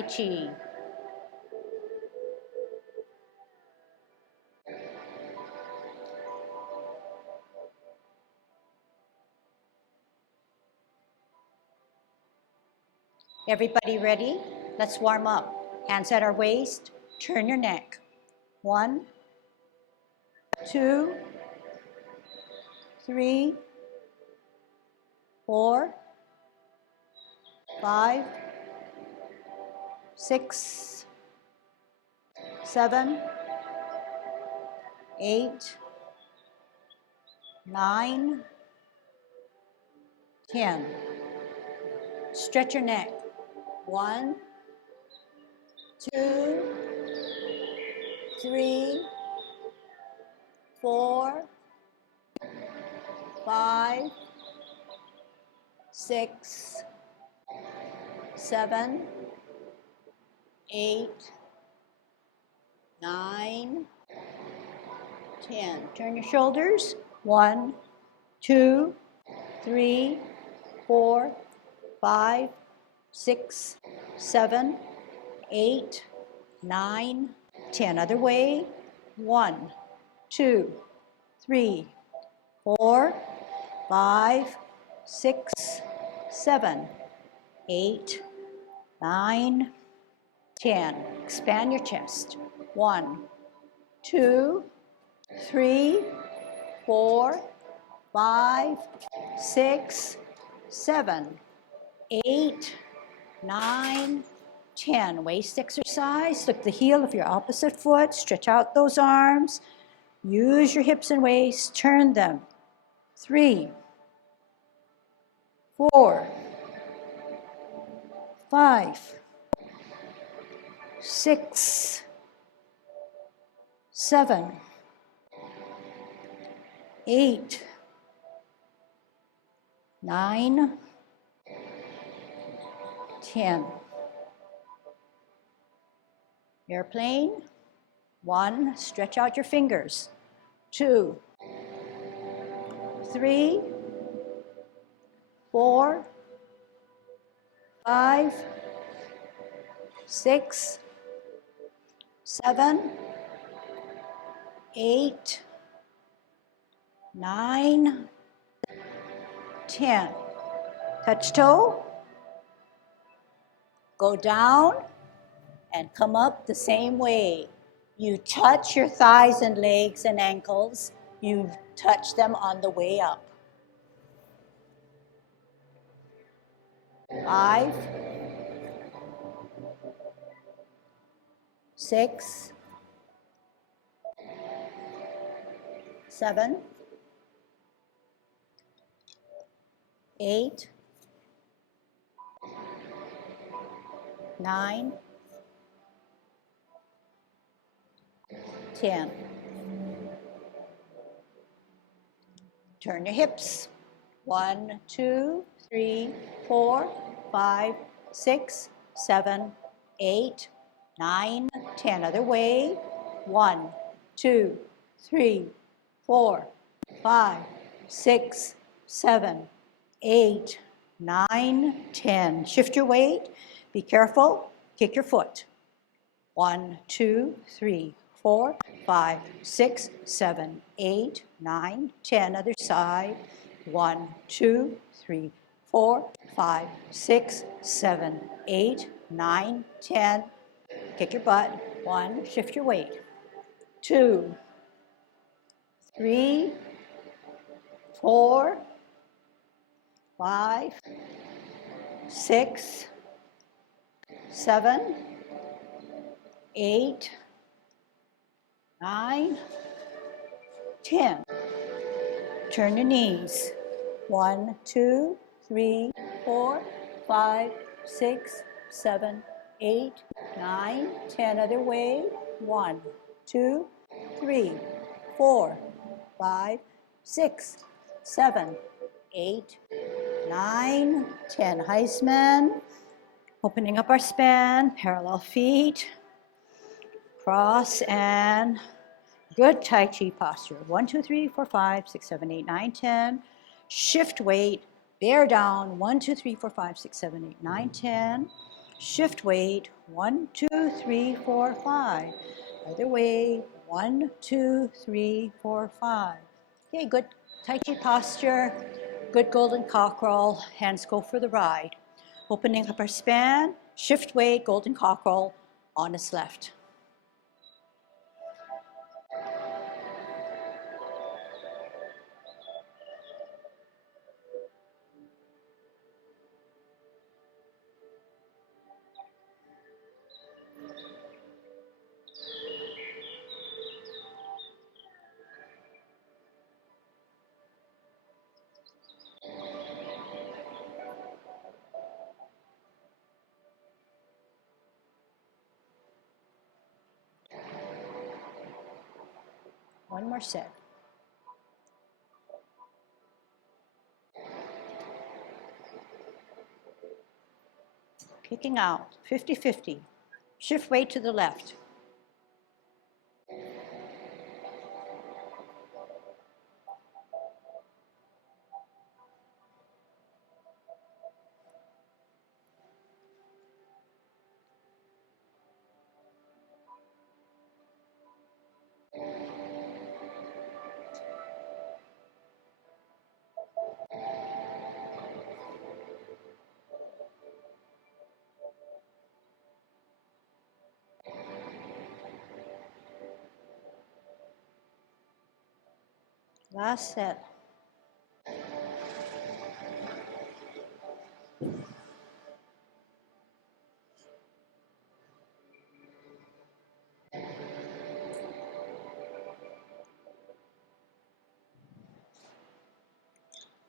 Tai Chi. Everybody ready? Let's warm up. Hands at our waist, turn your neck. 1, 2, 3, 4, 5, 6, 7, 8, 9, 10. Stretch your neck. 1, 2, 3, 4, 5, 6, 7, 8, 9, 10. Turn your shoulders. 1, 2, 3, 4, 5, 6, 7, 8, 9, 10. Other way. 1, 2, 3, 4, 5, 6, 7, 8, 9, 10. Expand your chest. 1, 2, 3, 4, 5, 6, 7, 8, 9, 10. Waist exercise. Look at the heel of your opposite foot. Stretch out those arms. Use your hips and waist. Turn them. 3, 4, 5, 6, 7, 8, 9, 10. Airplane. 1, stretch out your fingers. 2, 3, 4, 5, 6, 7, 8, 9, 10. Touch toe. Go down and come up the same way. You touch your thighs and legs and ankles. You touch them on the way up. 5, 6, 7, 8, 9, 10. Turn your hips. 1, 2, 3, 4, 5, 6, 7, 8, 9, 10. Other way. 1, 2, 3, 4, 5, 6, 7, 8, 9, 10. Shift your weight. Be careful. Kick your foot. 1, 2, 3, 4, 5, 6, 7, 8, 9, 10. Other side. 1, 2, 3, 4, 5, 6, 7, 8, 9, 10. Kick your butt. 1, shift your weight. 2, 3, 4, 5, 6, 7, 8, 9, 10. Turn your knees. 1, 2, 3, 4, 5, 6, 7, 8, 9, 10. Other way. 1, 2, 3, 4, 5, 6, 7, 8, 9, 10. Heisman. Opening up our span, parallel feet, cross, and good Tai Chi posture. 1, 2, 3, 4, 5, 6, 7, 8, 9, 10. Shift weight, bear down. 1, 2, 3, 4, 5, 6, 7, 8, 9, 10. Shift weight, 1, 2, 3, 4, 5. Other way, 1, 2, 3, 4, 5. Okay, good Tai Chi posture, good golden cockerel, hands go for the ride. Opening up our span, shift weight, golden cockerel on its left. One more set. Kicking out, 50-50. Shift weight to the left. Last set.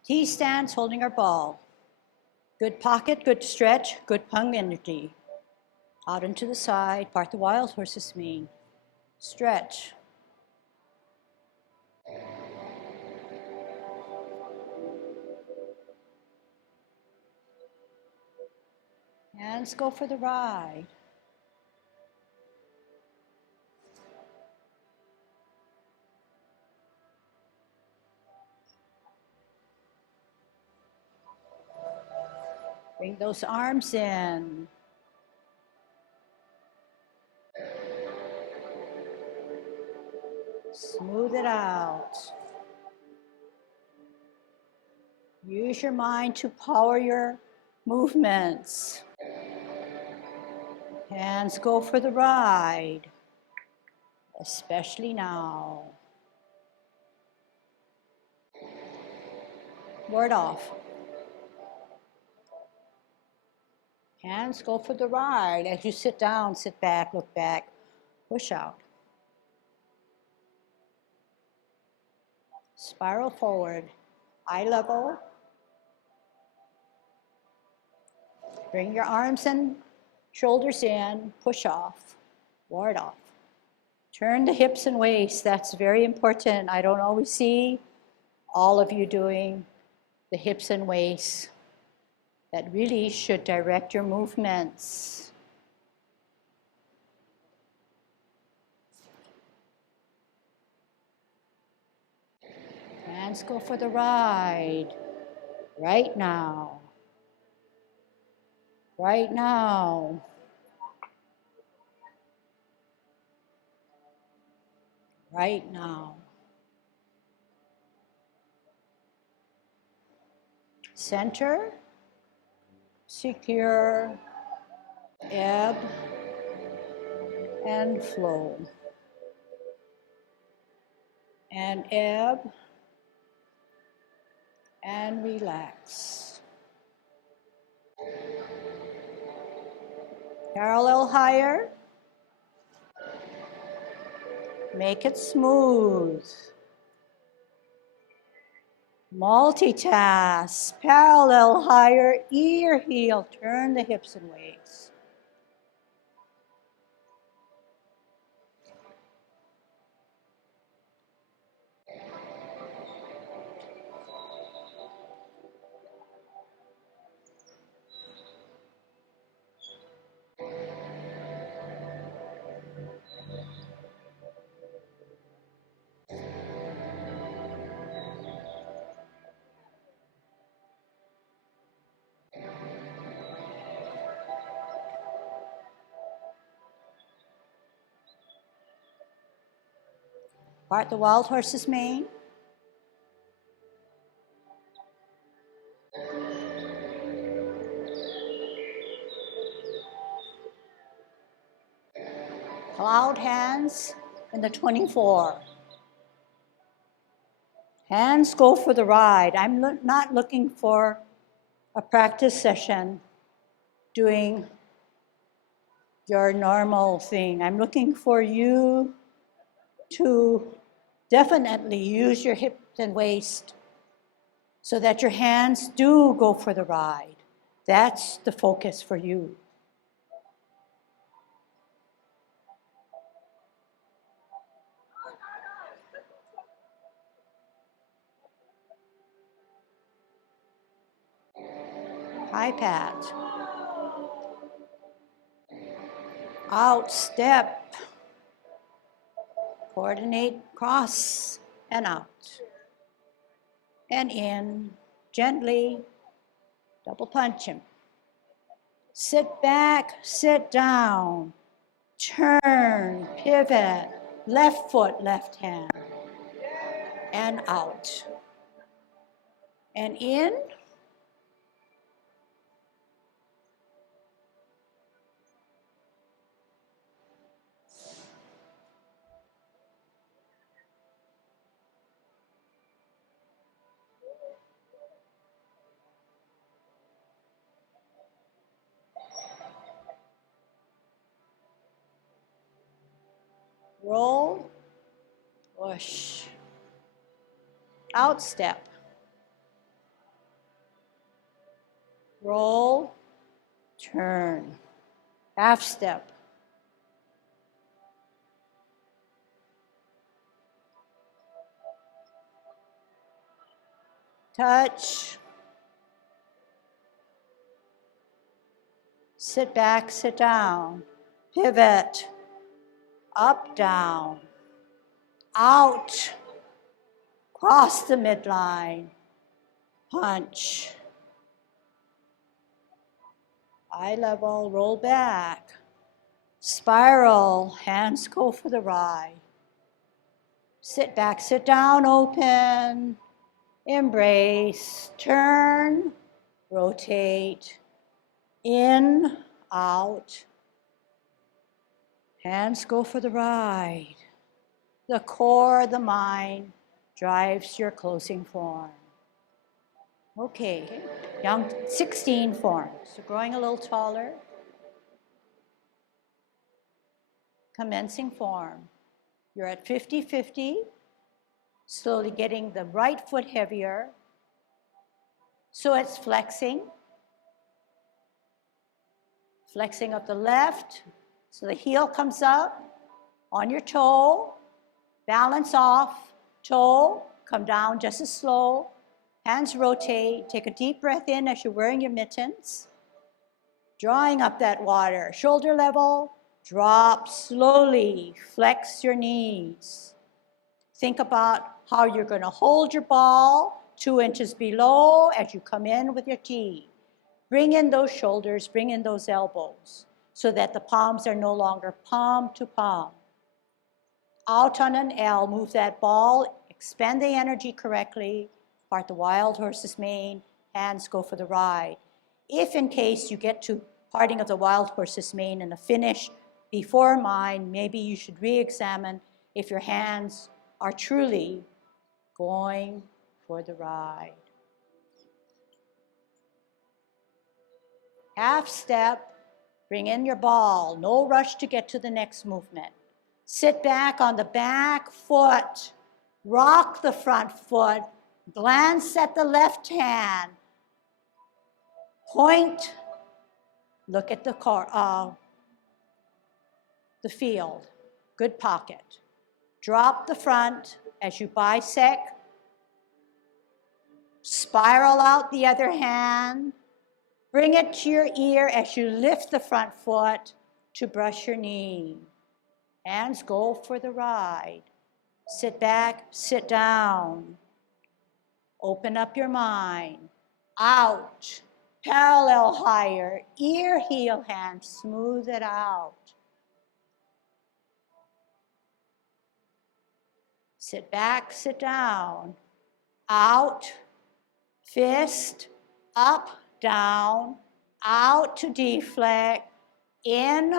T stance, holding our ball. Good pocket, good stretch, good pung energy. Out and to the side, part the wild horse's mane. Stretch. Hands go for the ride. Bring those arms in. Smooth it out. Use your mind to power your movements. Hands go for the ride, especially now. Ward off. Hands go for the ride. As you sit down, sit back, look back, push out. Spiral forward, eye level. Bring your arms and shoulders in, push off, ward off. Turn the hips and waist, that's very important. I don't always see all of you doing the hips and waist. That really should direct your movements. Hands go for the ride, right now. Right now. Right now. Center, secure, ebb, and flow. And ebb, and relax. Parallel higher. Make it smooth. Multitask, parallel higher, ear heel, turn the hips and waist. Part the wild horse's mane. Cloud hands in the 24. Hands go for the ride. I'm not looking for a practice session doing your normal thing. I'm looking for you to definitely use your hips and waist so that your hands do go for the ride. That's the focus for you. High pat. Out, step. Coordinate, cross, and out. And in, gently, double punch him. Sit back, sit down. Turn, pivot, left foot, left hand. And out. And in. Roll, push. Out step. Roll, turn. Half step. Touch. Sit back, sit down. Pivot. Up, down. Out. Cross the midline. Punch. Eye level, roll back. Spiral, hands go for the ride. Sit back, sit down, open. Embrace, turn, rotate. In, out. Hands go for the ride. The core, the mind, drives your closing form. Okay, young 16 form. So growing a little taller. Commencing form. You're at 50-50, slowly getting the right foot heavier. So it's flexing. Flexing up the left, so the heel comes up on your toe. Balance off, toe, come down just as slow. Hands rotate, take a deep breath in as you're wearing your mittens. Drawing up that water, shoulder level, drop slowly, flex your knees. Think about how you're going to hold your ball 2 inches below as you come in with your T. Bring in those shoulders, bring in those elbows so that the palms are no longer palm to palm. Out on an L, move that ball, expend the energy correctly, part the wild horse's mane, hands go for the ride. If in case you get to parting of the wild horse's mane and a finish before mine, maybe you should re-examine if your hands are truly going for the ride. Half step, bring in your ball, no rush to get to the next movement. Sit back on the back foot, rock the front foot, glance at the left hand, point, look at the field, good pocket. Drop the front as you bisect, spiral out the other hand, bring it to your ear as you lift the front foot to brush your knee. Hands go for the ride. Sit back, sit down. Open up your mind. Out, parallel higher, ear, heel, hand, smooth it out. Sit back, sit down. Out, fist, up, down, out to deflect, in,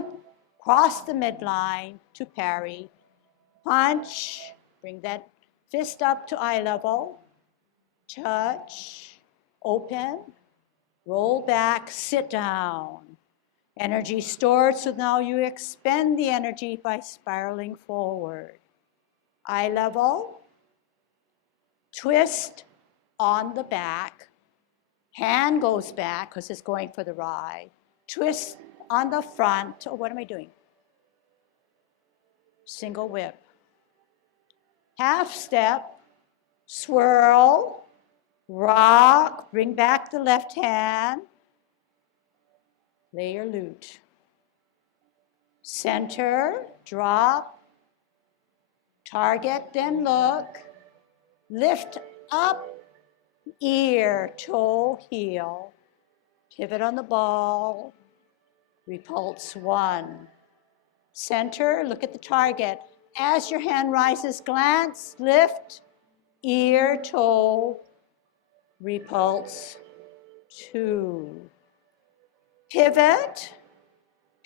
across the midline to parry. Punch, bring that fist up to eye level. Touch, open, roll back, sit down. Energy stored, so now you expend the energy by spiraling forward. Eye level, twist on the back, hand goes back because it's going for the ride. Twist on the front. Oh, what am I doing? Single whip. Half step, swirl, rock, bring back the left hand, lay your lute. Center, drop, target, then look, lift up, ear, toe, heel, pivot on the ball, repulse 1. Center, look at the target. As your hand rises, glance, lift, ear, toe, repulse 2. Pivot,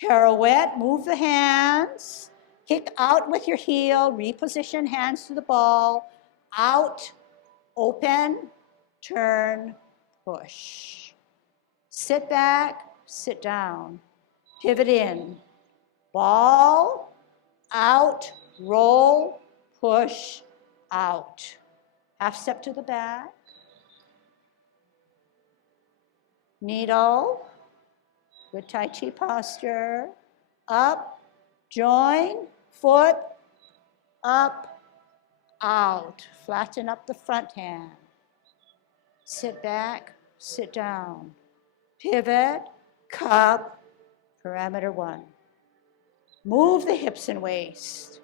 pirouette, move the hands, kick out with your heel, reposition hands to the ball, out, open, turn, push. Sit back, sit down, pivot in, ball, out, roll, push, out. Half step to the back. Needle, good Tai Chi posture. Up, join, foot, up, out. Flatten up the front hand. Sit back, sit down. Pivot, cup, parameter 1. Move the hips and waist.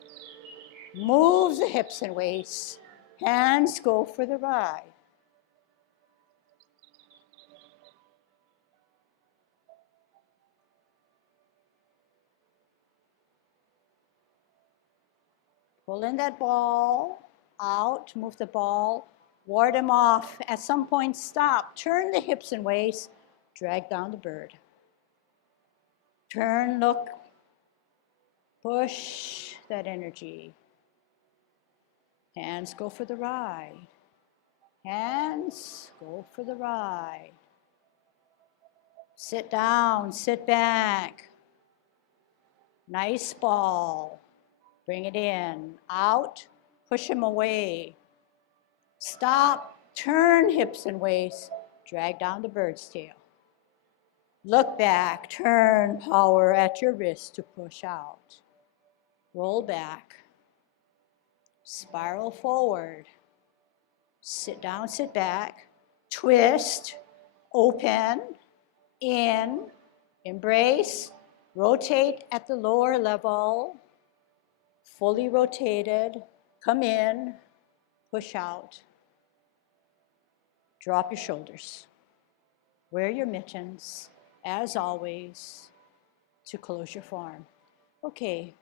Move the hips and waist. Hands go for the ride. Pull in that ball, out, move the ball, ward him off. At some point, stop. Turn the hips and waist, drag down the bird. Turn, look, push that energy. Hands go for the ride. Hands go for the ride. Sit down, sit back. Nice ball. Bring it in, out, push him away. Stop, turn hips and waist, drag down the bird's tail. Look back, turn, power at your wrist to push out. Roll back, spiral forward. Sit down, sit back, twist, open, in, embrace, rotate at the lower level, fully rotated, come in, push out. Drop your shoulders. Wear your mittens, as always, to close your forearm. Okay.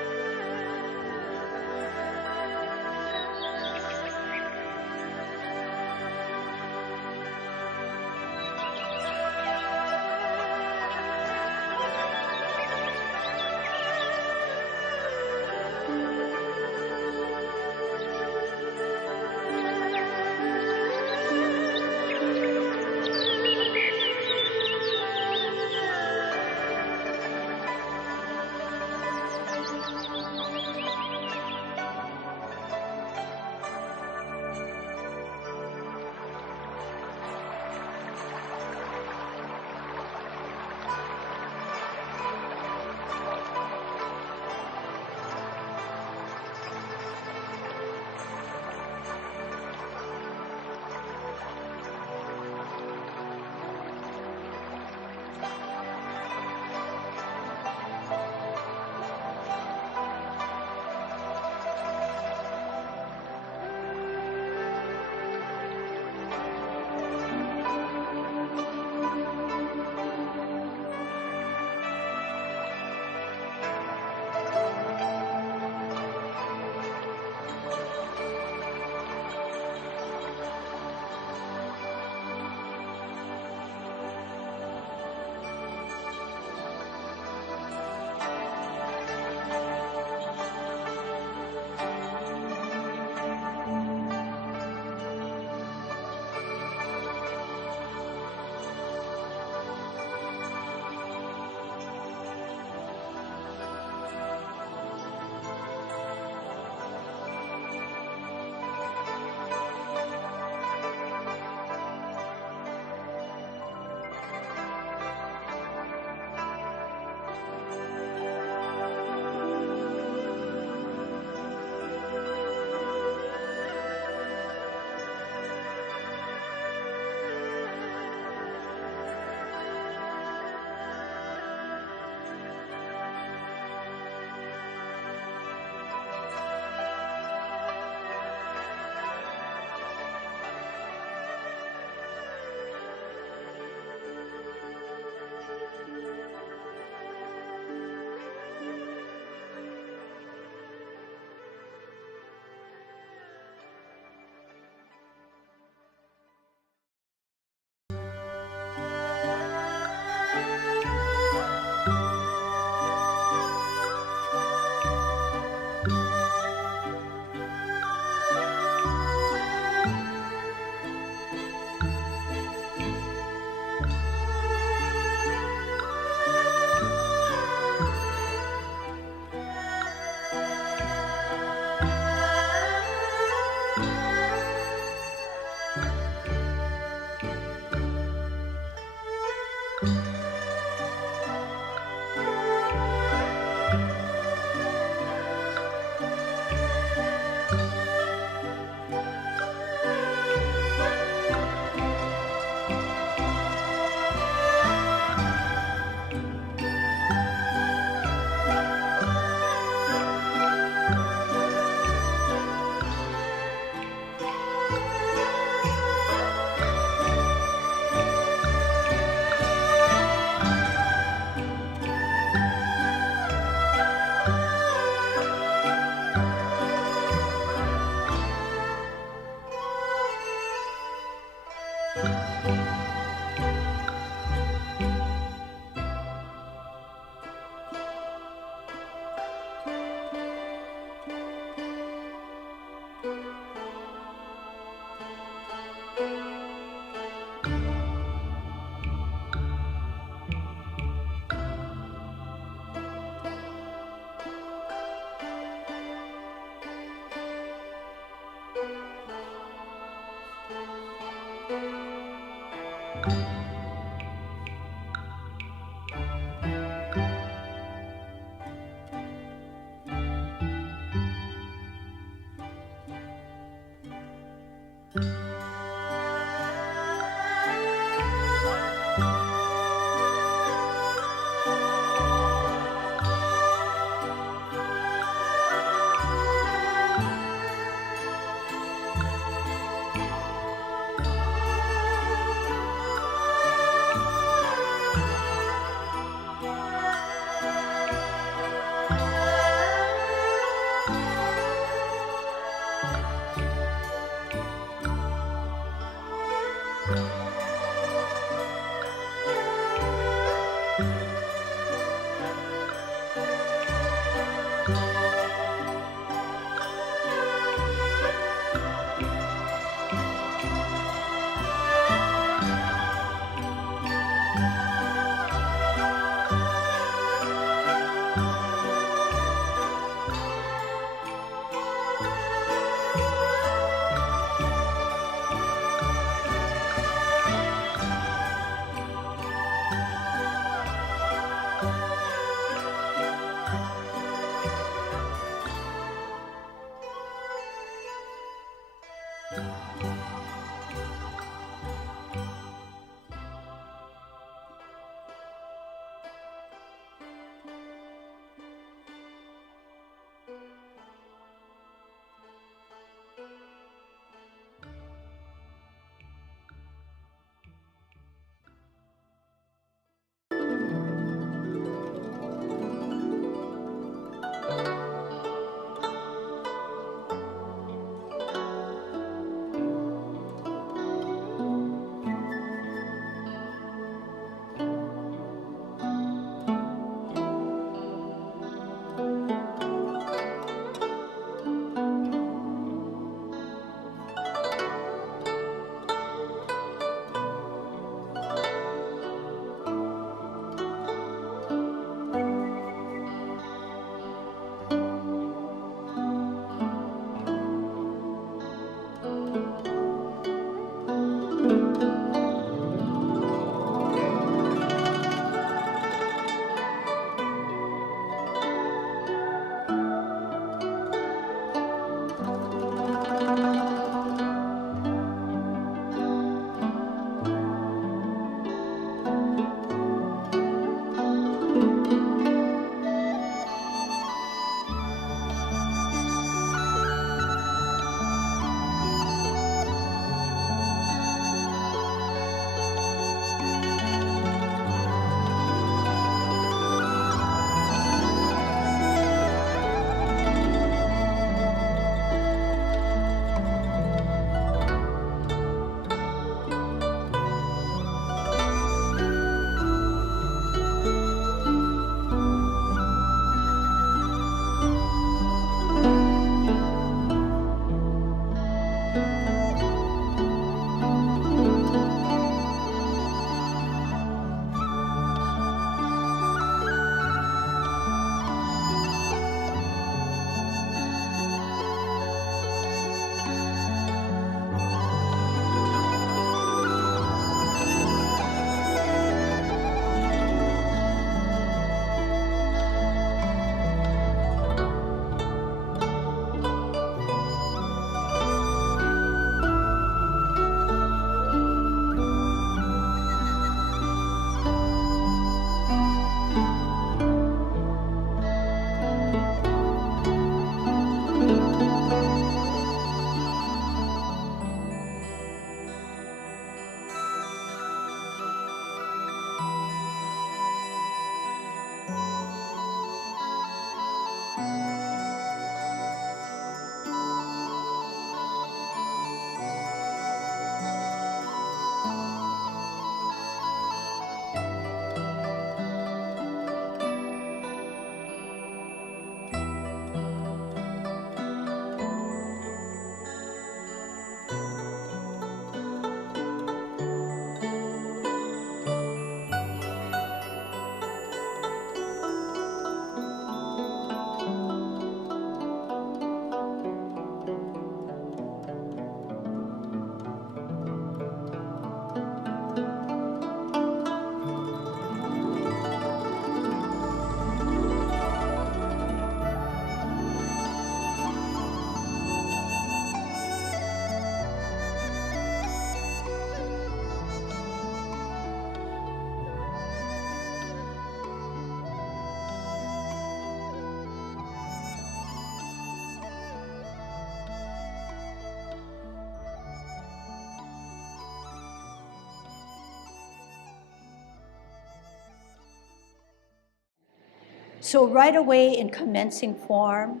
So right away in commencing form,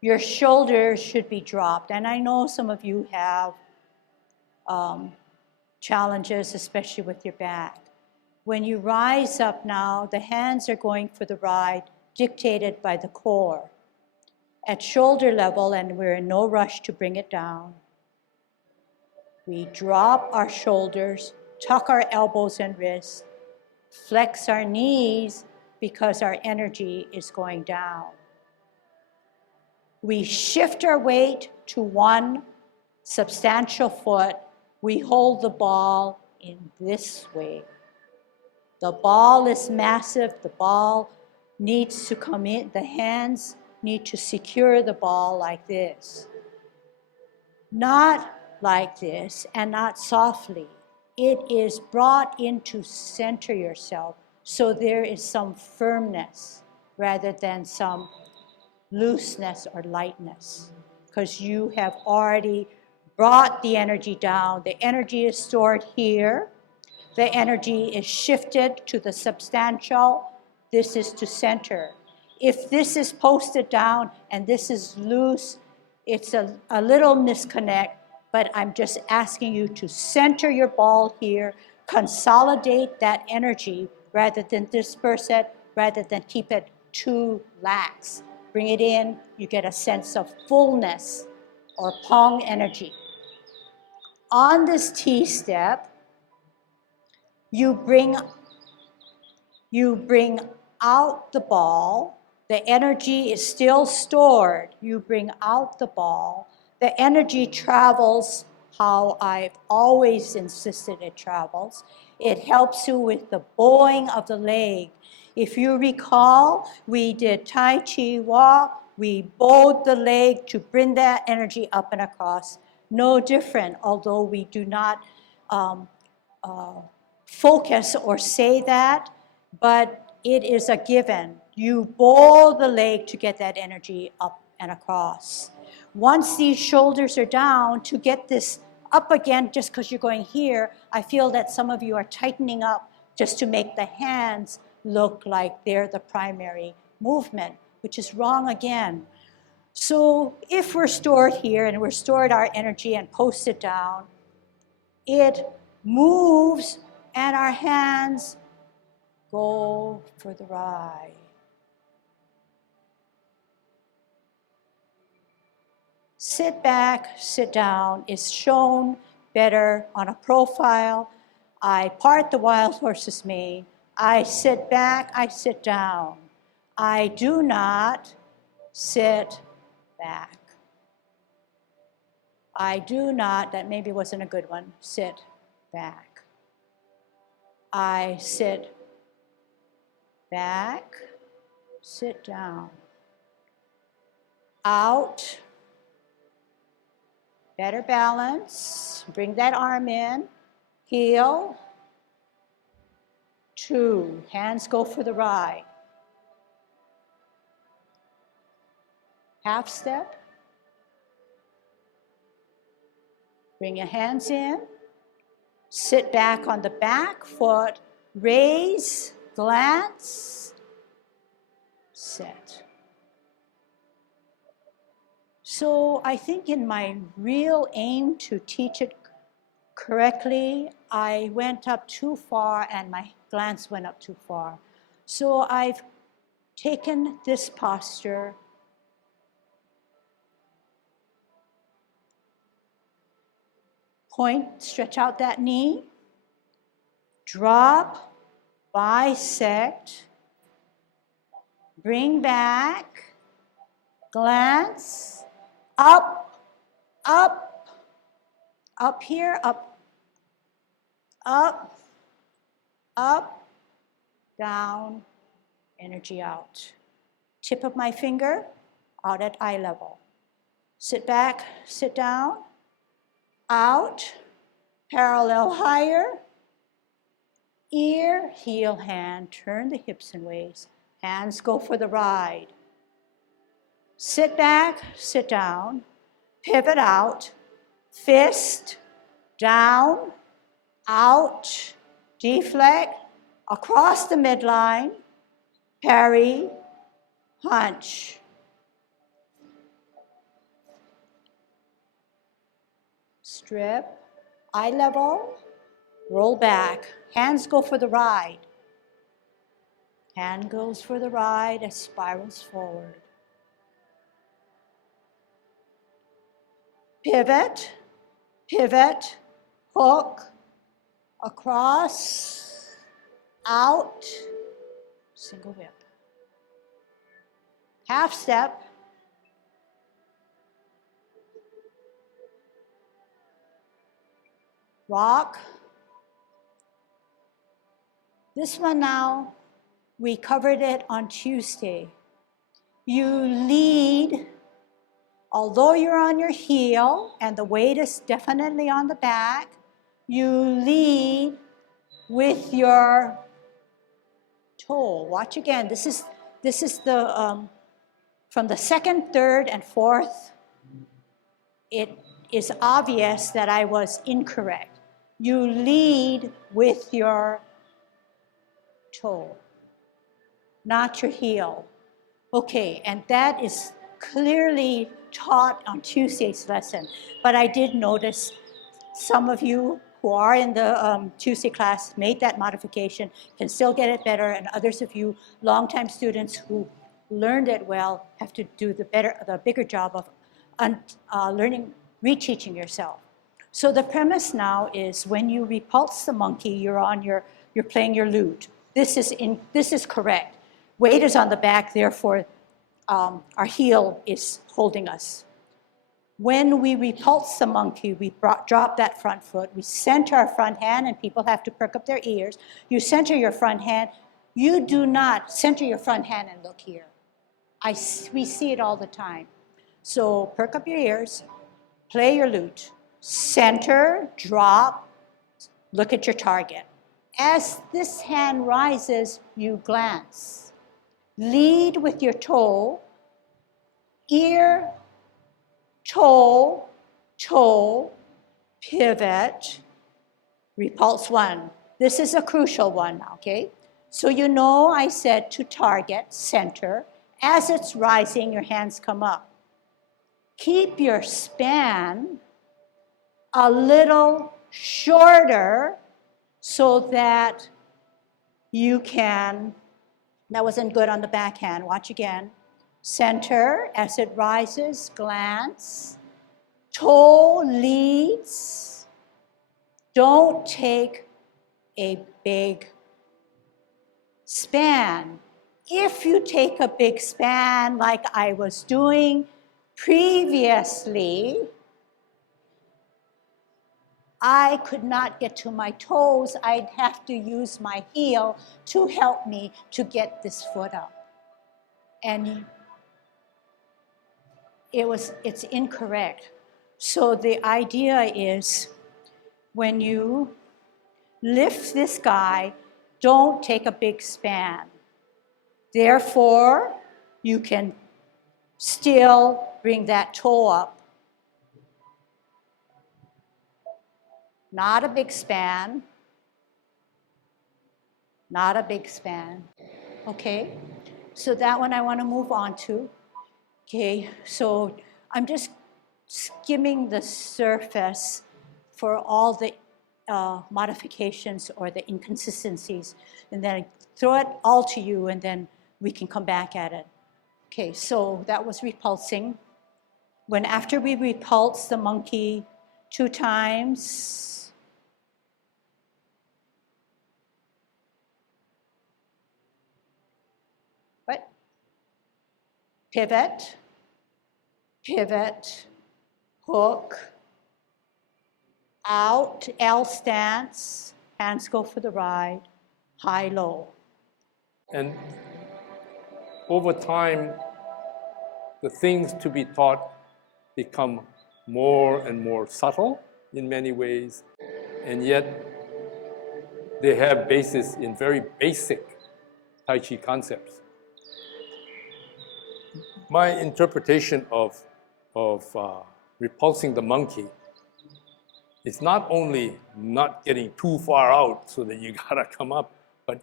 your shoulders should be dropped. And I know some of you have challenges, especially with your back. When you rise up now, the hands are going for the ride, dictated by the core. At shoulder level, and we're in no rush to bring it down, we drop our shoulders, tuck our elbows and wrists, flex our knees because our energy is going down. We shift our weight to one substantial foot. We hold the ball in this way. The ball is massive. The ball needs to come in. The hands need to secure the ball like this. Not like this and not softly. It is brought into center yourself so there is some firmness rather than some looseness or lightness, because you have already brought the energy down. The energy is stored here. The energy is shifted to the substantial. This is to center. If this is posted down and this is loose, it's a little misconnect, but I'm just asking you to center your ball here, consolidate that energy rather than disperse it, rather than keep it too lax. Bring it in, you get a sense of fullness or Pong energy. On this T step, you bring out the ball. The energy is still stored. You bring out the ball. The energy travels how I've always insisted it travels. It helps you with the bowing of the leg. If you recall, we did Tai Chi walk. We bowed the leg to bring that energy up and across. No different, although we do not focus or say that, but it is a given. You bowl the leg to get that energy up and across. Once these shoulders are down, to get this up again, just because you're going here, I feel that some of you are tightening up just to make the hands look like they're the primary movement, which is wrong again. So if we're stored here and we're stored our energy and post it down, it moves and our hands go for the ride. Sit back, sit down is shown better on a profile. I part the wild horse's mane. I sit back, I sit down. I do not sit back. I do not, that maybe wasn't a good one, sit back. I sit back, sit down. Out, better balance. Bring that arm in, heel. 2, hands go for the ride. Half step. Bring your hands in. Sit back on the back foot. Raise, glance, sit. So I think in my real aim to teach it correctly, I went up too far and my glance went up too far. So I've taken this posture, point, stretch out that knee, drop, bisect, bring back, glance, up, up, up here, up, up, up, down, energy out. Tip of my finger out at eye level. Sit back, sit down, out, parallel higher, ear, heel, hand, turn the hips and waist, hands go for the ride. Sit back, sit down, pivot out, fist, down, out, deflect, across the midline, parry, punch. Strip, eye level, roll back. Hands go for the ride. Hand goes for the ride as spirals forward. Pivot, pivot, hook, across, out, single whip. Half step. Rock. This one now, we covered it on Tuesday. You lead, although you're on your heel and the weight is definitely on the back, you lead with your toe. Watch again. This is the from the second, third, and fourth. It is obvious that I was incorrect. You lead with your toe, not your heel. Okay, and that is clearly taught on Tuesday's lesson. But I did notice some of you who are in the Tuesday class made that modification, can still get it better, and others of you, longtime students who learned it well, have to do the bigger job of learning, reteaching yourself. So the premise now is when you repulse the monkey, you're playing your lute. This is correct. Weight is on the back, therefore our heel is holding us. When we repulse the monkey, we drop that front foot. We center our front hand, and people have to perk up their ears. You center your front hand. You do not center your front hand and look here. We see it all the time. So perk up your ears, play your lute, center, drop, look at your target. As this hand rises, you glance. Lead with your toe, ear, toe, toe, pivot, repulse one. This is a crucial one, okay? So you know I said to target, center. As it's rising, your hands come up. Keep your span a little shorter so that you can, that wasn't good on the backhand, watch again. Center, as it rises, glance. Toe leads. Don't take a big span. If you take a big span like I was doing previously, I could not get to my toes. I'd have to use my heel to help me to get this foot up. And it's incorrect. So the idea is when you lift this guy, don't take a big span. Therefore, you can still bring that toe up. Not a big span. Not a big span. Okay, so that one I want to move on to. Okay, so I'm just skimming the surface for all the modifications or the inconsistencies, and then I throw it all to you, and then we can come back at it. Okay, so that was repulsing. When after we repulse the monkey 2 times, what? Pivot, pivot, hook, out, L stance, hands go for the ride, high, low. And over time, the things to be taught become more and more subtle in many ways, and yet they have basis in very basic Tai Chi concepts. My interpretation of repulsing the monkey is not only not getting too far out so that you gotta come up, but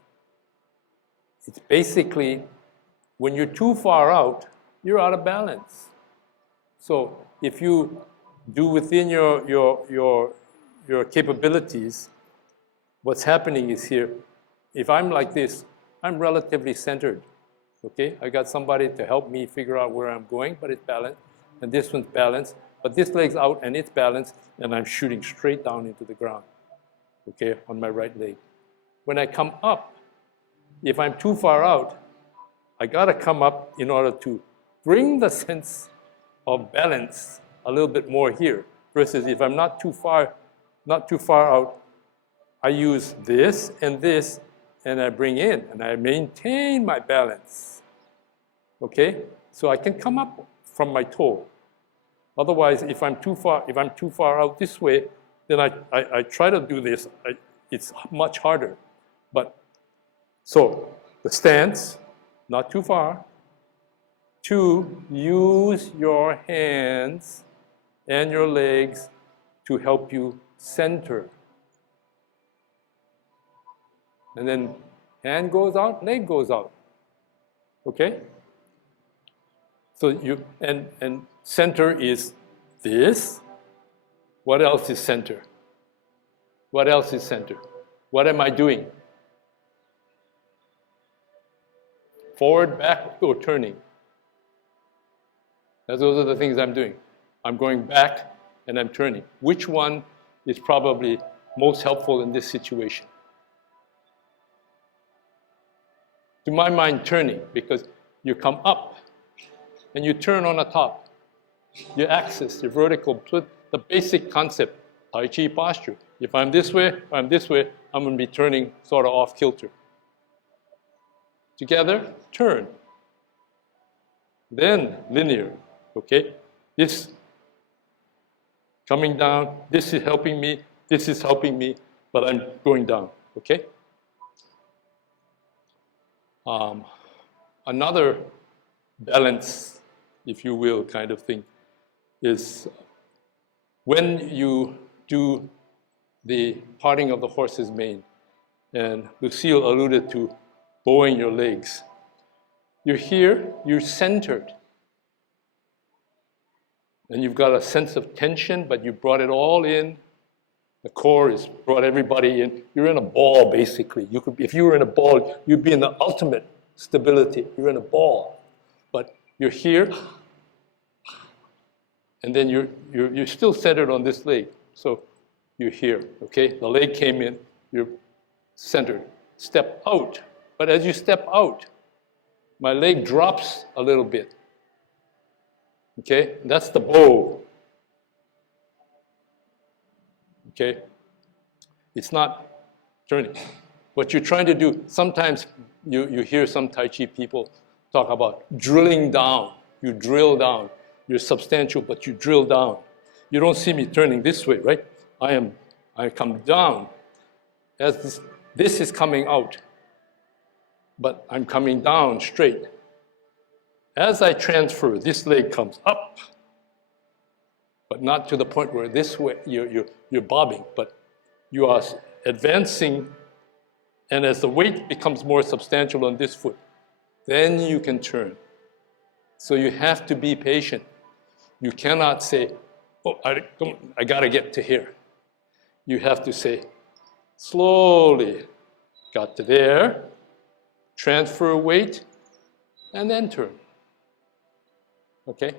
It's basically, when you're too far out, you're out of balance. So if you do within your capabilities, what's happening is here, if I'm like this, I'm relatively centered, okay? I got somebody to help me figure out where I'm going, but it's balanced, and this one's balanced, but this leg's out and it's balanced, and I'm shooting straight down into the ground, okay, on my right leg. When I come up, if I'm too far out, I gotta come up in order to bring the sense of balance a little bit more here, versus if I'm not too far out, I use this, and I bring in, and I maintain my balance, okay? So I can come up from my toe. Otherwise, if I'm too far out this way, then I try to do this. It's much harder. But so the stance, not too far. 2, use your hands and your legs to help you center. And then hand goes out, leg goes out. Okay? So you, and center is this. What else is center? What else is center? What am I doing? Forward, back, or turning? Those are the things I'm doing. I'm going back and I'm turning. Which one is probably most helpful in this situation? To my mind, turning, because you come up and you turn on the top. Your axis, your vertical, the basic concept, Tai Chi posture. If I'm this way, I'm going to be turning sort of off kilter. Together, turn. Then linear, okay? This coming down, this is helping me, but I'm going down, okay? Another balance, if you will, kind of thing, is when you do the parting of the horse's mane, and Lucille alluded to bowing your legs. You're here, you're centered. And you've got a sense of tension, but you brought it all in. The core has brought everybody in. You're in a ball, basically. You could, if you were in a ball, you'd be in the ultimate stability. You're in a ball. But you're here, and then you're still centered on this leg. So you're here, okay? The leg came in, you're centered. Step out. But as you step out, my leg drops a little bit. Okay? That's the bow. Okay? It's not turning. What you're trying to do, sometimes you hear some Tai Chi people talk about drilling down. You drill down. You're substantial, but you drill down. You don't see me turning this way, right? I come down. As this is coming out, but I'm coming down straight. As I transfer, this leg comes up, but not to the point where this way you're bobbing, but you are advancing, and as the weight becomes more substantial on this foot, then you can turn. So you have to be patient. You cannot say, oh, I gotta get to here. You have to say, slowly, got to there, transfer weight, and then turn. Okay?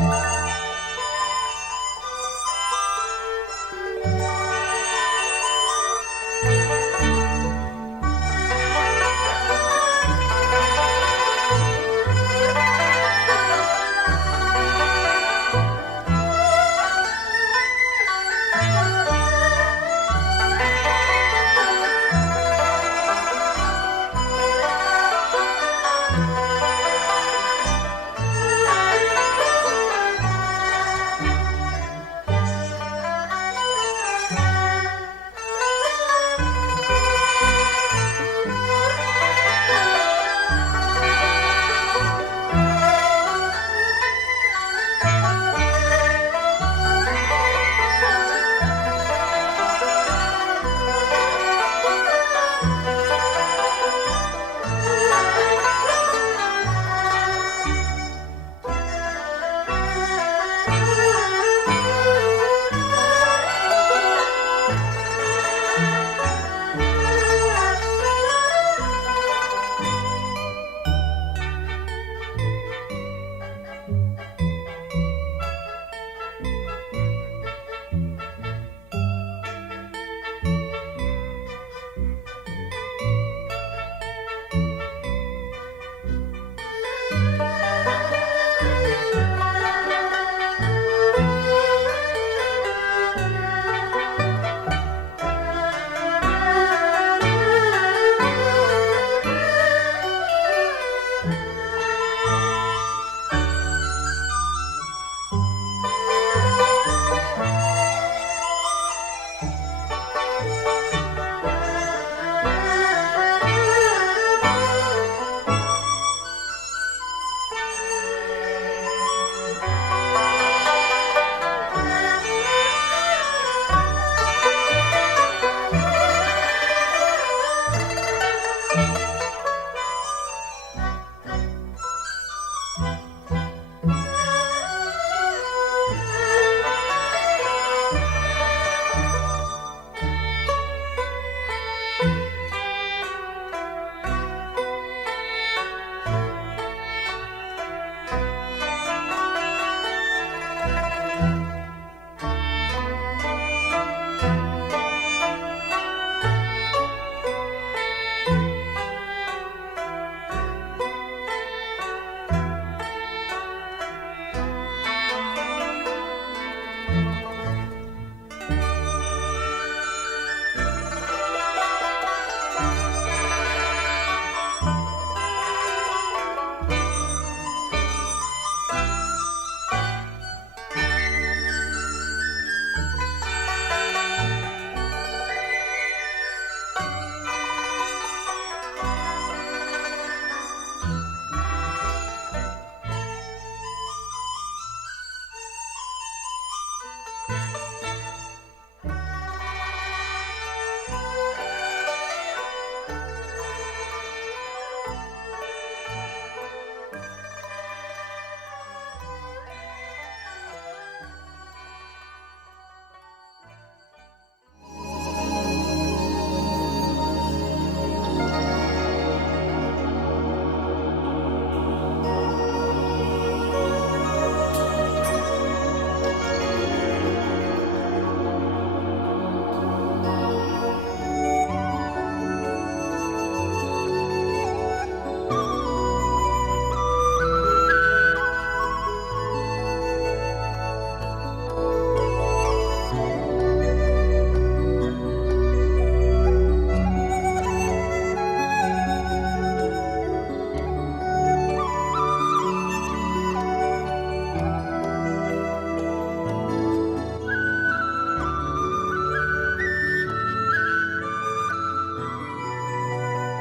you.